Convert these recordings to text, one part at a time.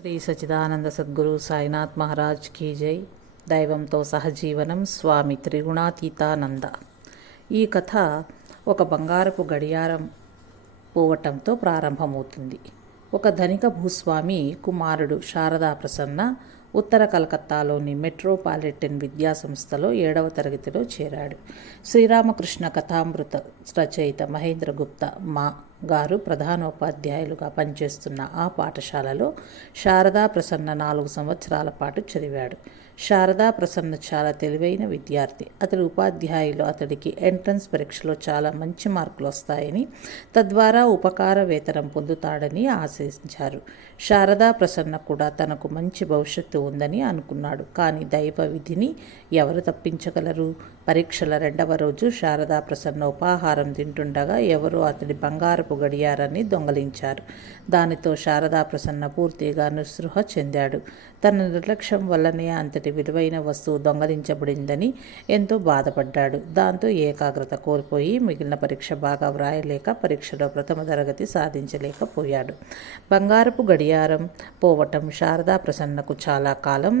శ్రీ సచిదానంద సద్గురు సాయినాథ్ మహారాజ్ కీ జై. దైవంతో సహజీవనం స్వామి త్రిగుణాతీతానంద. ఈ కథ ఒక బంగారపు గడియారం పోవటంతో ప్రారంభమవుతుంది. ఒక ధనిక భూస్వామి కుమారుడు శారదా ప్రసన్న ఉత్తర కలకత్తాలోని మెట్రోపాలిటన్ విద్యా సంస్థలో ఏడవ తరగతిలో చేరాడు. శ్రీరామకృష్ణ కథామృత రచయిత మహేంద్ర గుప్తా మా గారు ప్రధానోపాధ్యాయులుగా పనిచేస్తున్న ఆ పాఠశాలలో శారదా ప్రసన్న నాలుగు సంవత్సరాల పాటు చదివాడు. శారదా ప్రసన్న చాలా తెలివైన విద్యార్థి. అతడి ఉపాధ్యాయులు అతడికి ఎంట్రన్స్ పరీక్షలో చాలా మంచి మార్కులు వస్తాయని తద్వారా ఉపకార వేతనం పొందుతాడని ఆశించారు. శారదా ప్రసన్న కూడా తనకు మంచి భవిష్యత్తు ఉందని అనుకున్నాడు. కానీ దైవ విధిని ఎవరు తప్పించగలరు? పరీక్షల రెండవ రోజు శారదా ప్రసన్న ఉపాహారం తింటుండగా ఎవరో అతడి బంగారపు గడియారాన్ని దొంగలించారు. దానితో శారదా ప్రసన్న పూర్తిగా నిస్పృహ చెందాడు. తన నిర్లక్ష్యం వల్లనే అంతటి విలువైన వస్తువు దొంగలించబడిందని ఎంతో బాధపడ్డాడు. దాంతో ఏకాగ్రత కోల్పోయి మిగిలిన పరీక్ష బాగా వ్రాయలేక పరీక్షలో ప్రథమ తరగతి సాధించలేకపోయాడు. బంగారపు గడియారం పోవటం శారదా ప్రసన్నకు చాలా కాలం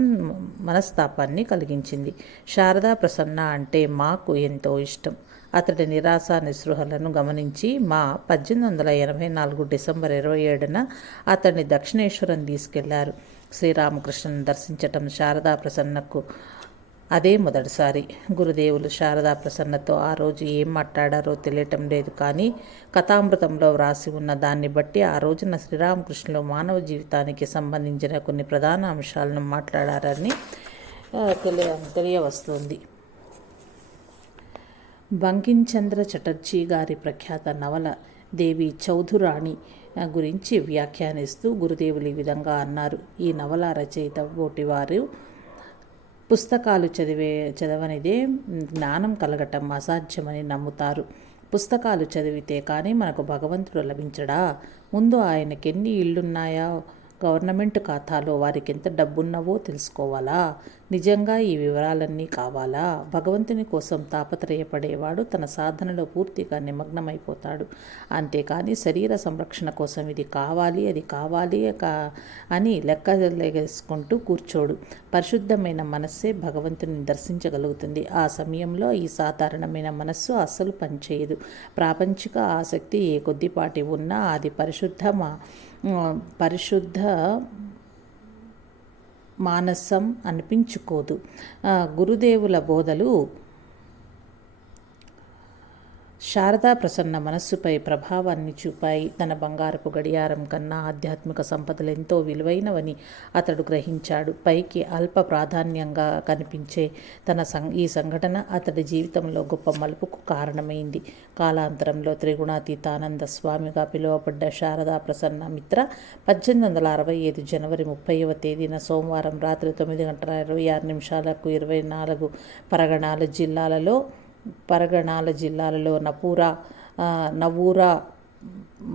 మనస్తాపాన్ని కలిగించింది. శారదా ప్రసన్న అంటే మాకు ఎంతో ఇష్టం. అతడి నిరాశ నిస్పృహలను గమనించి మా పద్దెనిమిది వందల ఎనభై నాలుగు డిసెంబర్ ఇరవై ఏడున అతన్ని దక్షిణేశ్వరం తీసుకెళ్ళారు. శ్రీరామకృష్ణను దర్శించటం శారదా ప్రసన్నకు అదే మొదటిసారి. గురుదేవులు శారదా ప్రసన్నతో ఆ రోజు ఏం మాట్లాడారో తెలియటం లేదు కానీ కథామృతంలో వ్రాసి ఉన్న దాన్ని బట్టి ఆ రోజున శ్రీరామకృష్ణులు మానవ జీవితానికి సంబంధించిన కొన్ని ప్రధాన అంశాలను మాట్లాడారని తెలియ తెలియవస్తుంది. బంకించంద్ర చటర్జీ గారి ప్రఖ్యాత నవల దేవి చౌధురాణి గురించి వ్యాఖ్యానిస్తూ గురుదేవులు ఈ విధంగా అన్నారు. ఈ నవల రచయిత పోటీవారు పుస్తకాలు చదివే చదవనిదే జ్ఞానం కలగటం అసాధ్యమని నమ్ముతారు. పుస్తకాలు చదివితే కానీ మనకు భగవంతుడు లభించడా? ముందు ఆయనకెన్ని ఇళ్ళున్నాయా? గవర్నమెంట్ ఖాతాలో వారికి ఎంత డబ్బున్నవో తెలుసుకోవాలా? నిజంగా ఈ వివరాలన్నీ కావాలా? భగవంతుని కోసం తాపత్రయపడేవాడు తన సాధనలో పూర్తిగా నిమగ్నమైపోతాడు. అంతేకాని శరీర సంరక్షణ కోసం ఇది కావాలి అది కావాలి కా అని లెక్కలేసుకుంటూ కూర్చోడు. పరిశుద్ధమైన మనస్సే భగవంతుని దర్శించగలుగుతుంది. ఆ సమయంలో ఈ సాధారణమైన మనస్సు అస్సలు పనిచేయదు. ప్రాపంచిక ఆసక్తి ఏ కొద్దిపాటి ఉన్నా అది పరిశుద్ధమా? పరిశుద్ధ మానసం అనిపించుకోదు. గురుదేవుల బోధలు శారదా ప్రసన్న మనస్సుపై ప్రభావాన్ని చూపాయి. తన బంగారపు గడియారం కన్నా ఆధ్యాత్మిక సంపదలు ఎంతో విలువైనవని అతడు గ్రహించాడు. పైకి అల్ప ప్రాధాన్యంగా కనిపించే తన సం ఈ సంఘటన అతడి జీవితంలో గొప్ప మలుపుకు కారణమైంది. కాలాంతరంలో త్రిగుణాతీతానంద స్వామిగా పిలువబడ్డ శారదా ప్రసన్న మిత్ర పద్దెనిమిది వందల అరవై ఐదు జనవరి ముప్పైవ తేదీన సోమవారం రాత్రి తొమ్మిది గంటల ఇరవై ఆరు నిమిషాలకు ఇరవై నాలుగు పరగణాల జిల్లాలలో పరగణాల జిల్లాలలో నపూరా నవూరా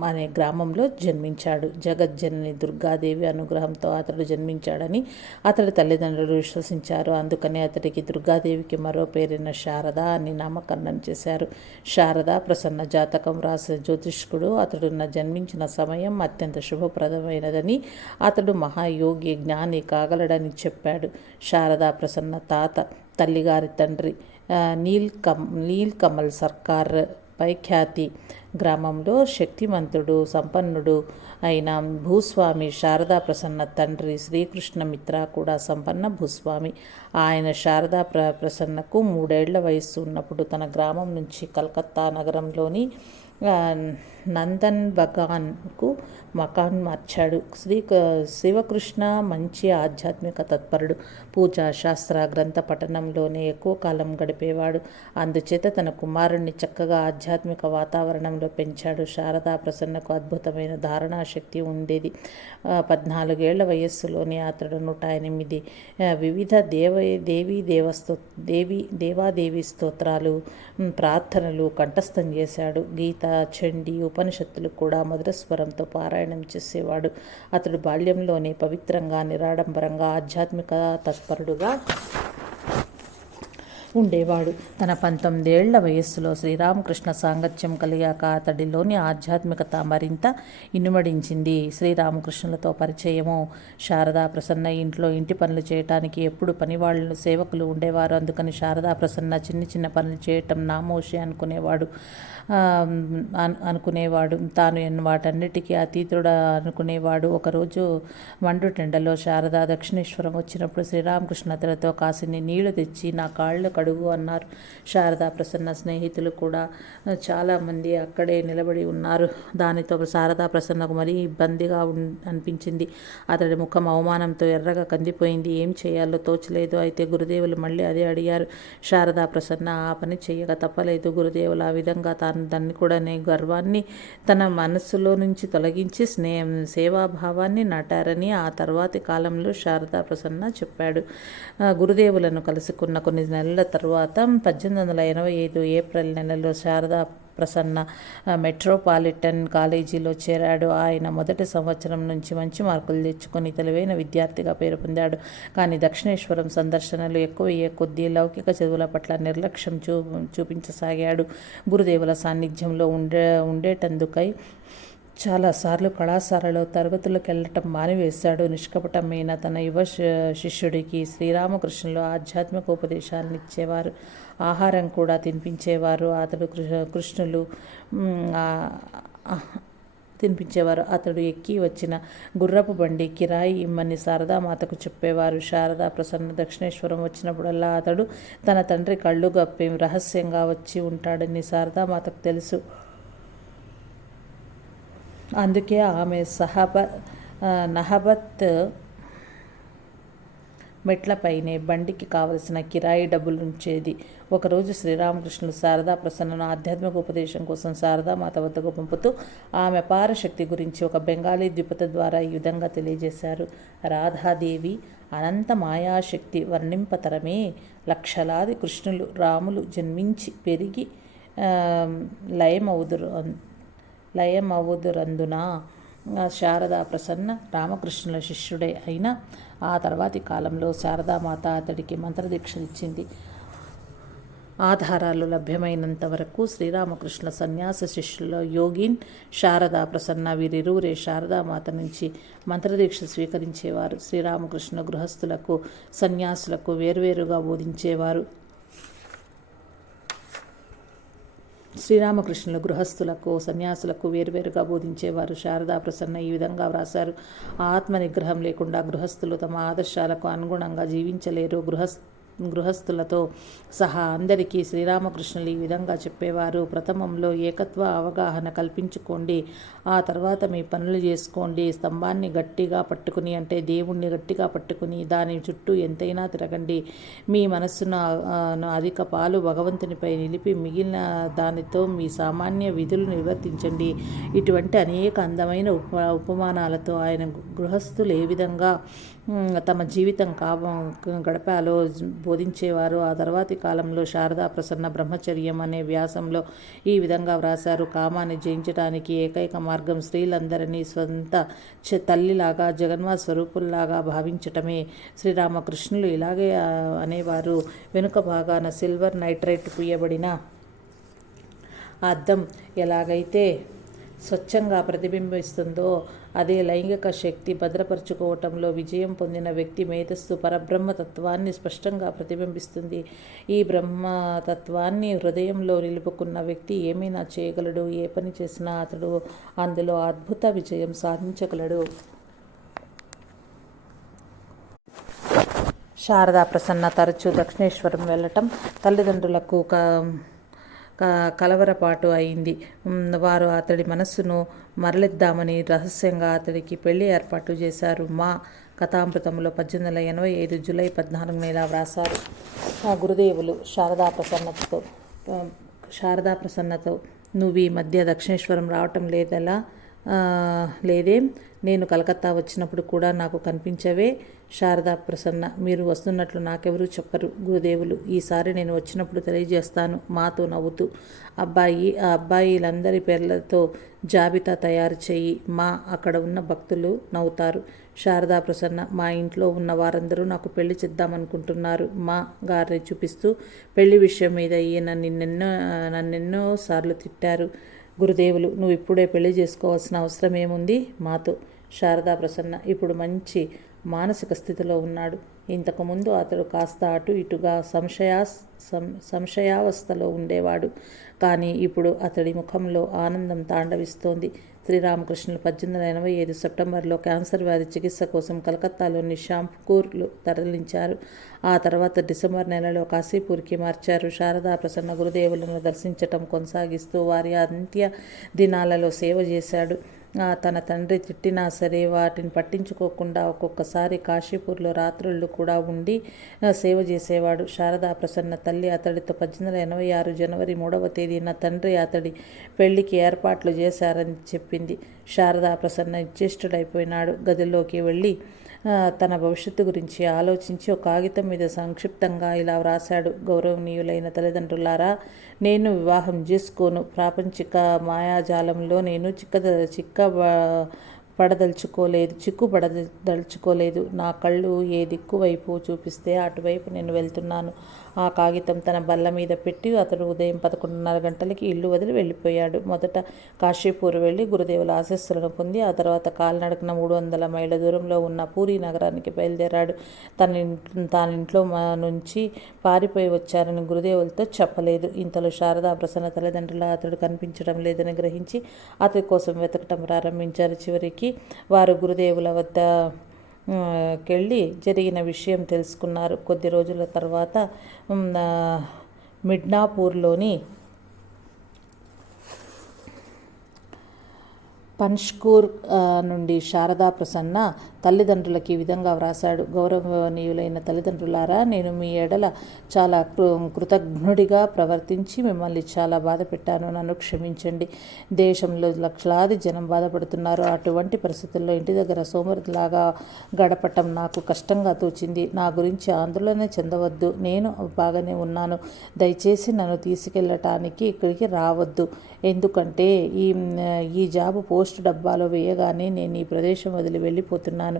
అనే గ్రామంలో జన్మించాడు. జగజ్జనని దుర్గాదేవి అనుగ్రహంతో అతడు జన్మించాడని అతడి తల్లిదండ్రులు విశ్వసించారు. అందుకని అతడికి దుర్గాదేవికి మరో పేరైన శారద అని నామకరణం చేశారు. శారద ప్రసన్న జాతకం రాసిన జ్యోతిష్కుడు. అతడున్న జన్మించిన సమయం అత్యంత శుభప్రదమైనదని అతడు మహాయోగి జ్ఞాని కాగలడని చెప్పాడు. శారదా ప్రసన్న తాత తల్లిగారి తండ్రి నీల్ కమ్ నీల్ కమల్ సర్కార్ పైఖ్యాతి గ్రామంలో శక్తిమంతుడు సంపన్నుడు అయిన భూస్వామి శారదా ప్రసన్న తండ్రి శ్రీకృష్ణమిత్ర కూడా సంపన్న భూస్వామి. ఆయన శారదా ప్ర ప్రసన్నకు మూడేళ్ళ వయస్సు ఉన్నప్పుడు తన గ్రామం నుంచి కలకత్తా నగరంలోని నందన్ బగాన్కు మకాన్ మార్చాడు. శ్రీ శివకృష్ణ మంచి ఆధ్యాత్మిక తత్పరుడు. పూజా శాస్త్ర గ్రంథ పఠనంలోనే ఎక్కువ కాలం గడిపేవాడు. అందుచేత తన కుమారుణ్ణి చక్కగా ఆధ్యాత్మిక వాతావరణంలో పెంచాడు. శారదా ప్రసన్నకు అద్భుతమైన ధారణా శక్తి ఉండేది. పద్నాలుగేళ్ళ వయస్సులోనే అతడు నూట ఎనిమిది వివిధ దేవ దేవీ దేవస్తో దేవి దేవాదేవి స్తోత్రాలు ప్రార్థనలు కంఠస్థం చేశాడు. గీత చండి ఉపనిషత్తులు కూడా మధుర స్వరంతో పారాయణం చేసేవాడు. అతడు బాల్యంలోనే పవిత్రంగా నిరాడంబరంగా ఆధ్యాత్మిక తత్పరుడుగా ఉండేవాడు తన పంతొమ్మిదేళ్ళ వయస్సులో శ్రీరామకృష్ణ సాంగత్యం కలిగాక అతడిలోని ఆధ్యాత్మికత మరింత ఇనుమడించింది. శ్రీరామకృష్ణులతో పరిచయము శారదా ప్రసన్న ఇంట్లో ఇంటి పనులు చేయటానికి ఎప్పుడు పనివాళ్ళు సేవకులు ఉండేవారు. అందుకని శారదా ప్రసన్న చిన్న చిన్న పనులు చేయటం నామోషి అనుకునేవాడు. అనుకునేవాడు. తాను వాటన్నిటికీ అతీతుడు అనుకునేవాడు. ఒకరోజు మండుటెండలో శారదా దక్షిణేశ్వరం వచ్చినప్పుడు శ్రీరామకృష్ణ అతడితో కాసిని నీళ్ళు తెచ్చి నా కాళ్ళు అడుగు అన్నారు. శారదా ప్రసన్న స్నేహితులు కూడా చాలామంది అక్కడే నిలబడి ఉన్నారు. దానితో శారదా ప్రసన్నకు మరీ ఇబ్బందిగా ఉన్ అనిపించింది. అతడి ముఖం అవమానంతో ఎర్రగా కందిపోయింది. ఏం చేయాలో తోచలేదు. అయితే గురుదేవులు మళ్ళీ అదే అడిగారు. శారదా ప్రసన్న ఆ పని చేయక తప్పలేదు గురుదేవులు. ఆ విధంగా తాను దాన్ని కూడా నే గర్వాన్ని తన మనస్సులో నుంచి తొలగించి స్నేహ సేవాభావాన్ని నాటారని ఆ తర్వాతి కాలంలో శారదా ప్రసన్న చెప్పాడు. గురుదేవులను కలుసుకున్న కొన్ని నెలల తరువాత పద్దెనిమిది వందల ఎనభై ఐదు ఏప్రిల్ నెలలో శారదా ప్రసన్న మెట్రోపాలిటన్ కాలేజీలో చేరాడు. ఆయన మొదటి సంవత్సరం నుంచి మంచి మార్కులు తెచ్చుకొని తెలివైన విద్యార్థిగా పేరు పొందాడు. కానీ దక్షిణేశ్వరం సందర్శనలు ఎక్కువ అయ్యే కొద్దీ లౌకిక చదువుల పట్ల నిర్లక్ష్యం చూ చూపించసాగాడు. గురుదేవుల సాన్నిధ్యంలో ఉండే ఉండేటందుకై చాలాసార్లు కళాశాలలో తరగతులకు వెళ్ళటం మానివేశాడు. నిష్కపటమైన తన యువ శి- శిష్యుడికి శ్రీరామకృష్ణులు ఆధ్యాత్మిక ఉపదేశాలను ఇచ్చేవారు. ఆహారం కూడా తినిపించేవారు. అతడు కృష్ణులు తినిపించేవారు. అతడు ఎక్కి వచ్చిన గుర్రపు బండి కిరాయి ఇమ్మని శారదామాతకు చెప్పేవారు. శారదా ప్రసన్న దక్షిణేశ్వరం వచ్చినప్పుడల్లా అతడు తన తండ్రి కళ్ళు గప్పి రహస్యంగా వచ్చి ఉంటాడని శారదామాతకు తెలుసు. అందుకే ఆమె సహబ నహబత్ మెట్లపైనే బండికి కావలసిన కిరాయి డబ్బులు ఉంచేది. ఒకరోజు శ్రీరామకృష్ణులు శారదా ప్రసన్నను ఆధ్యాత్మిక ఉపదేశం కోసం శారదామాత వద్దకు పంపుతూ ఆమె పారశక్తి గురించి ఒక బెంగాలీ ద్విపత ద్వారా ఈ విధంగా తెలియజేశారు. రాధాదేవి అనంత మాయాశక్తి వర్ణింపతరమే లక్షలాది కృష్ణులు రాములు జన్మించి పెరిగి లయమవుదురు. లయమవుదురందున శారదా ప్రసన్న రామకృష్ణుల శిష్యుడే అయిన ఆ తర్వాతి కాలంలో శారదామాత అతడికి మంత్రదీక్ష ఇచ్చింది ఆధారాలు లభ్యమైనంత వరకు శ్రీరామకృష్ణ సన్యాస శిష్యుల యోగిన్ శారదా ప్రసన్న వీరిరువురే శారదామాత నుంచి మంత్రదీక్ష స్వీకరించేవారు. శ్రీరామకృష్ణ గృహస్థులకు సన్యాసులకు వేర్వేరుగా బోధించేవారు. శ్రీరామకృష్ణులు గృహస్థులకు సన్యాసులకు వేరువేరుగా బోధించేవారు శారదా ప్రసన్న ఈ విధంగా వ్రాశారు. ఆత్మ నిగ్రహం లేకుండా గృహస్థులు తమ ఆదర్శాలకు అనుగుణంగా జీవించలేరు. గృహస్థ గృహస్థులతో సహా అందరికీ శ్రీరామకృష్ణులు ఈ విధంగా చెప్పేవారు. ప్రథమంలో ఏకత్వ అవగాహన కల్పించుకోండి. ఆ తర్వాత మీ పనులు చేసుకోండి. స్తంభాన్ని గట్టిగా పట్టుకుని అంటే దేవుణ్ణి గట్టిగా పట్టుకుని దాని చుట్టూ ఎంతైనా తిరగండి. మీ మనస్సును అధిక పాలు భగవంతునిపై నిలిపి మిగిలిన దానితో మీ సామాన్య విధులు నిర్వర్తించండి. ఇటువంటి అనేక అందమైన ఉప ఉపమానాలతో ఆయన గృహస్థులు ఏ విధంగా తమ జీవితం కా గడపాలో బోధించేవారు. ఆ తర్వాతి కాలంలో శారదా ప్రసన్న బ్రహ్మచర్యం అనే వ్యాసంలో ఈ విధంగా వ్రాశారు. కామాన్ని జయించడానికి ఏకైక మార్గం స్త్రీలందరినీ స్వంత తల్లిలాగా జగన్మాత స్వరూపుల్లాగా భావించటమే. శ్రీరామకృష్ణులు ఇలాగే అనేవారు. వెనుక భాగాన సిల్వర్ నైట్రేట్ పూయబడిన అర్థం అద్దం ఎలాగైతే స్వచ్ఛంగా ప్రతిబింబిస్తుందో అదే లైంగిక శక్తి భద్రపరుచుకోవటంలో విజయం పొందిన వ్యక్తి మేధస్సు పరబ్రహ్మతత్వాన్ని స్పష్టంగా ప్రతిబింబిస్తుంది. ఈ బ్రహ్మతత్వాన్ని హృదయంలో నిలుపుకున్న వ్యక్తి ఏమైనా చేయగలడు? ఏ పని చేసినా అతడు అందులో అద్భుత విజయం సాధించగలడు. శారదా ప్రసన్న తరచూ దక్షిణేశ్వరం వెళ్ళటం తల్లిదండ్రులకు కలవరపాటు అయింది. వారు అతడి మనస్సును మరలిద్దామని రహస్యంగా అతడికి పెళ్ళి ఏర్పాటు చేశారు. మా కథామృతంలో పద్దెనిమిది వందల ఎనభై ఐదు జూలై పద్నాలుగున ఇలా వ్రాసారు ఆ గురుదేవులు శారదా ప్రసన్నతతో శారదా ప్రసన్నతో నువ్వు ఈ మధ్య దక్షిణేశ్వరం రావటం లేదలా లేదే? నేను కలకత్తా వచ్చినప్పుడు కూడా నాకు కనిపించవే. శారదా ప్రసన్న మీరు వస్తున్నట్లు నాకెవరూ చెప్పరు. గురుదేవులు ఈసారి నేను వచ్చినప్పుడు తెలియజేస్తాను. మాతో నవ్వుతూ అబ్బాయి ఆ అబ్బాయిలందరి పేర్లతో జాబితా తయారు చేయి. మా అక్కడ ఉన్న భక్తులు నవ్వుతారు. శారదా ప్రసన్న మా ఇంట్లో ఉన్న వారందరూ నాకు పెళ్ళి చేద్దామనుకుంటున్నారు. మా గారిని చూపిస్తూ పెళ్ళి విషయం మీద ఈయన నిన్నెన్నో నన్నెన్నో సార్లు తిట్టారు. గురుదేవులు నువ్వు ఇప్పుడే పెళ్ళి చేసుకోవాల్సిన అవసరం ఏముంది? మాతో శారదా ప్రసన్న ఇప్పుడు మంచి మానసిక స్థితిలో ఉన్నాడు. ఇంతకుముందు అతడు కాస్త అటు ఇటుగా సంశయా సం సంశయావస్థలో ఉండేవాడు. కానీ ఇప్పుడు అతడి ముఖంలో ఆనందం తాండవిస్తోంది. శ్రీరామకృష్ణులు పద్దెనిమిది వందల ఎనభై ఐదు సెప్టెంబర్లో క్యాన్సర్ వ్యాధి చికిత్స కోసం కలకత్తాలోని షాంపూర్లు తరలించారు. ఆ తర్వాత డిసెంబర్ నెలలో కాశీపూర్కి మార్చారు. శారదా ప్రసన్న గురుదేవులను దర్శించటం కొనసాగిస్తూ వారి అంత్య దినాలలో సేవ చేశాడు. తన తండ్రి తిట్టినా సరే వాటిని పట్టించుకోకుండా ఒక్కొక్కసారి కాశీపూర్లో రాత్రుళ్ళు కూడా ఉండి సేవ చేసేవాడు. శారదా ప్రసన్న తల్లి అతడితో పద్దెనిమిది ఎనభై ఆరు జనవరి మూడవ తేదీన తండ్రి అతడి పెళ్ళికి ఏర్పాట్లు చేశారని చెప్పింది. శారదా ప్రసన్న ఇచ్చేష్టుడైపోయినాడు గదిలోకి వెళ్ళి తన భవిష్యత్తు గురించి ఆలోచించి ఒక కాగితం మీద సంక్షిప్తంగా ఇలా వ్రాశాడు. గౌరవనీయులైన తల్లిదండ్రులారా నేను వివాహం చేసుకోను. ప్రాపంచిక మాయాజాలంలో నేను చిక్క చిక్క పడదలుచుకోలేదు చిక్కు పడదలుచుకోలేదు. నా కళ్ళు ఏ దిక్కు వైపు చూపిస్తే అటువైపు నేను వెళ్తున్నాను. ఆ కాగితం తన బల్ల మీద పెట్టి అతడు ఉదయం పదకొండున్నర గంటలకి ఇల్లు వదిలి వెళ్ళిపోయాడు. మొదట కాశీపూర్ వెళ్ళి గురుదేవుల ఆశస్సులను పొంది ఆ తర్వాత కాలినడకన మూడు వందల మైళ్ళ దూరంలో ఉన్న పూరి నగరానికి బయలుదేరాడు. తన ఇంట్- తాను ఇంట్లో నుంచి పారిపోయి వచ్చారని గురుదేవులతో చెప్పలేదు. ఇంతలో శారదా ప్రసన్న తల్లిదండ్రుల అతడు కనిపించడం లేదని గ్రహించి అతడి కోసం వెతకటం ప్రారంభించారు. చివరికి వారు గురుదేవుల వద్ద కెళ్ళి జరిగిన విషయం తెలుసుకున్నారు. కొద్ది రోజుల తర్వాత మిడ్నాపూర్లోని పంష్కూర్ నుండి శారదా ప్రసన్న తల్లిదండ్రులకి ఈ విధంగా వ్రాశాడు. గౌరవనీయులైన తల్లిదండ్రులారా నేను మీ ఎడల చాలా కృ కృతజ్ఞుడిగా ప్రవర్తించి మిమ్మల్ని చాలా బాధ పెట్టాను. నన్ను క్షమించండి. దేశంలో లక్షలాది జనం బాధపడుతున్నారు. అటువంటి పరిస్థితుల్లో ఇంటి దగ్గర సోమరిలాగా గడపటం నాకు కష్టంగా తోచింది. నా గురించి ఆందోళన చెందవద్దు. నేను బాగానే ఉన్నాను. దయచేసి నన్ను తీసుకెళ్ళటానికి ఇక్కడికి రావద్దు. ఎందుకంటే ఈ ఈ జాబు పోస్ట్ డబ్బాలో వేయగానే నేను ఈ ప్రదేశం వదిలి వెళ్ళిపోతున్నాను.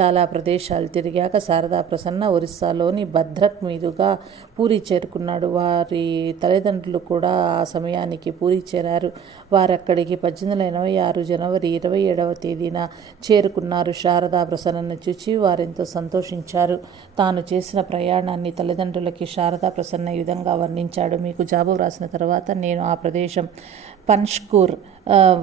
చాలా ప్రదేశాలు తిరిగాక శారదా ప్రసన్న ఒరిస్సాలోని భద్రక్ మీదుగా పూరి చేరుకున్నాడు. వారి తల్లిదండ్రులు కూడా ఆ సమయానికి పూరి చేరారు. వారు అక్కడికి పద్దెనిమిది వందల ఎనభై ఆరు జనవరి ఇరవై ఏడవ తేదీన చేరుకున్నారు. శారదా ప్రసన్నను చూచి వారెంతో సంతోషించారు. తాను చేసిన ప్రయాణాన్ని తల్లిదండ్రులకి శారదా ప్రసన్న ఈ విధంగా వర్ణించాడు. మీకు జాబు వ్రాసిన తర్వాత నేను ఆ ప్రదేశం పన్ష్కూర్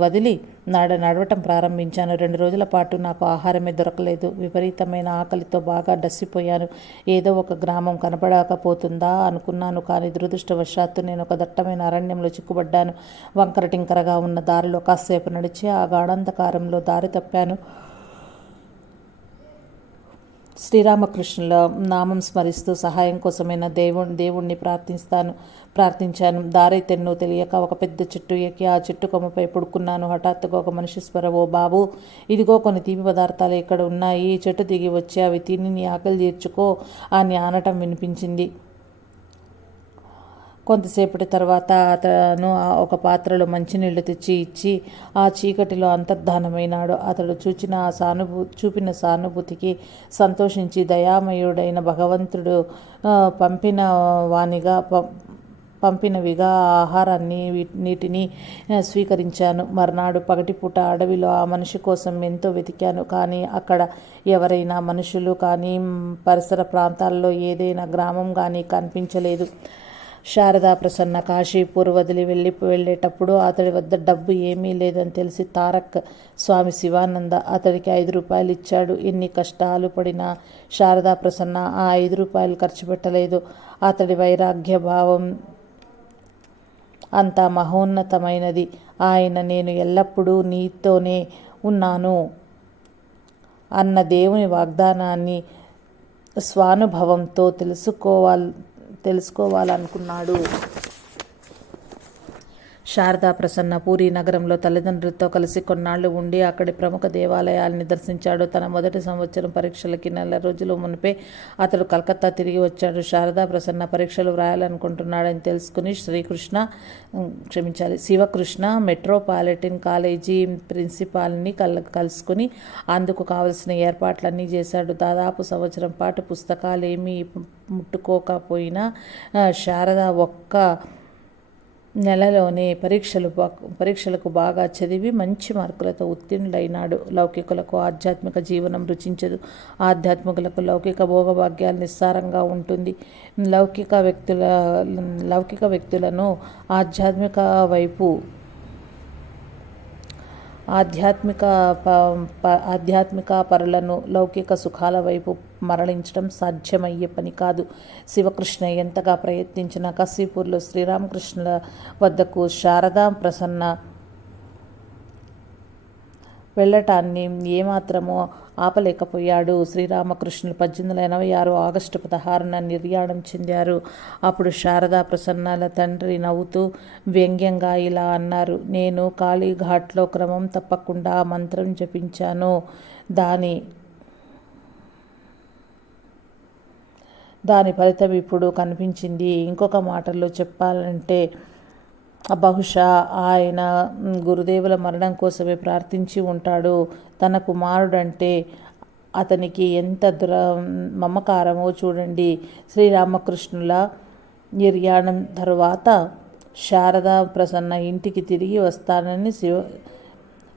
వదిలి నడ నడవటం ప్రారంభించాను. రెండు రోజుల పాటు నాకు ఆహారమే దొరకలేదు. విపరీతమైన ఆకలితో బాగా డస్సిపోయాను ఏదో ఒక గ్రామం కనపడకపోతుందా అనుకున్నాను కానీ దురదృష్టవశాత్తు నేను ఒక దట్టమైన అరణ్యంలో చిక్కుబడ్డాను. వంకర టింకరగా ఉన్న దారిలో కాసేపు నడిచి ఆ గాఢాంధకారంలో దారి తప్పాను. శ్రీరామకృష్ణుల నామం స్మరిస్తూ సహాయం కోసమైన దేవుణ్ణి దేవుణ్ణి ప్రార్థిస్తాను ప్రార్థించాను. దారితెన్ను తెలియక ఒక పెద్ద చెట్టు ఎక్కి ఆ చెట్టు కొమ్మపై పడుకున్నాను. హఠాత్తుగా ఒక మనిషి స్వర ఓ బాబు ఇదిగో కొన్ని తీపి పదార్థాలు ఇక్కడ ఉన్నాయి? చెట్టు దిగి వచ్చి అవి తిని నీ ఆకలి తీర్చుకో అని ఆనటం వినిపించింది. కొంతసేపటి తర్వాత అతను ఆ ఒక పాత్రలో మంచినీళ్ళు తెచ్చి ఇచ్చి ఆ చీకటిలో అంతర్ధానమైనాడు. అతడు చూచిన ఆ సానుభూ చూపిన సానుభూతికి సంతోషించి దయామయుడైన భగవంతుడు పంపిన వానిగా పంపినవిగా ఆహారాన్ని నీటిని స్వీకరించాను. మర్నాడు పగటిపూట అడవిలో ఆ మనిషి కోసం ఎంతో వెతికాను. కానీ అక్కడ ఎవరైనా మనుషులు కానీ పరిసర ప్రాంతాల్లో ఏదైనా గ్రామం కానీ కనిపించలేదు. శారదా ప్రసన్న కాశీపూర్ వదిలి వెళ్ళి వెళ్ళేటప్పుడు అతడి వద్ద డబ్బు ఏమీ లేదని తెలిసి తారక్ స్వామి శివానంద అతడికి ఐదు రూపాయలు ఇచ్చాడు. ఎన్ని కష్టాలు పడినా శారదా ప్రసన్న ఆ ఐదు రూపాయలు ఖర్చు పెట్టలేదు. అతడి వైరాగ్య భావం అంత మహోన్నతమైనది. ఆయన నేను ఎల్లప్పుడూ నీతోనే ఉన్నాను అన్న దేవుని వాగ్దానాన్ని స్వానుభవంతో తెలుసుకోవాలి తెలుసుకోవాలనుకున్నాడు. శారదా ప్రసన్న పూరి నగరంలో తల్లిదండ్రులతో కలిసి కొన్నాళ్ళు ఉండి అక్కడి ప్రముఖ దేవాలయాల్ని దర్శించాడు. తన మొదటి సంవత్సరం పరీక్షలకి నెల రోజుల మునిపే అతడు కలకత్తా తిరిగి వచ్చాడు. శారదా ప్రసన్న పరీక్షలు వ్రాయాలనుకుంటున్నాడని తెలుసుకుని శ్రీకృష్ణ క్షమించాలి శివకృష్ణ మెట్రోపాలిటన్ కాలేజీ ప్రిన్సిపాల్ని కల్ కలుసుకుని అందుకు కావలసిన ఏర్పాట్లన్నీ చేశాడు. దాదాపు సంవత్సరం పాటు పుస్తకాలు ఏమీ ముట్టుకోకపోయినా శారదా శారద ఒక్క నెలలోనే పరీక్షలు పరీక్షలకు బాగా చదివి మంచి మార్కులతో ఉత్తీర్ణుడైనాడు లౌకికులకు ఆధ్యాత్మిక జీవనం రుచించదు. ఆధ్యాత్మికులకు లౌకిక భోగభాగ్యాలు నిస్సారంగా ఉంటుంది. లౌకిక వ్యక్తుల లౌకిక వ్యక్తులను ఆధ్యాత్మిక వైపు ఆధ్యాత్మిక ప ప- ఆధ్యాత్మిక పరులను లౌకిక సుఖాల వైపు మరలించడం సాధ్యమయ్యే పని కాదు. శివకృష్ణ ఎంతగా ప్రయత్నించిన కశీపూర్లో శ్రీరామకృష్ణుల వద్దకు శారదా ప్రసన్న వెళ్ళటాన్ని ఏమాత్రమో ఆపలేకపోయాడు. శ్రీరామకృష్ణులు పద్దెనిమిది వందల ఎనభై ఆరు ఆగస్టు పదహారున నిర్యాణం చెందారు. అప్పుడు శారదా ప్రసన్నాల తండ్రి నవ్వుతూ వ్యంగ్యంగా ఇలా అన్నారు నేను కాళీఘాట్లో క్రమం తప్పకుండా మంత్రం జపించాను. దాని దాని ఫలితం ఇప్పుడు కనిపించింది. ఇంకొక మాటలో చెప్పాలంటే బహుశా ఆయన గురుదేవుల మరణం కోసమే ప్రార్థించి ఉంటాడు. తన కుమారుడంటే అతనికి ఎంత దుర మమకారమో చూడండి. శ్రీరామకృష్ణుల నిర్యాణం తరువాత శారదా ప్రసన్న ఇంటికి తిరిగి వస్తానని శివ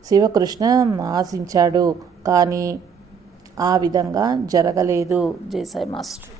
శివకృష్ణ ఆశించాడు. కానీ ఆ విధంగా జరగలేదు జైసాయి మాస్టర్.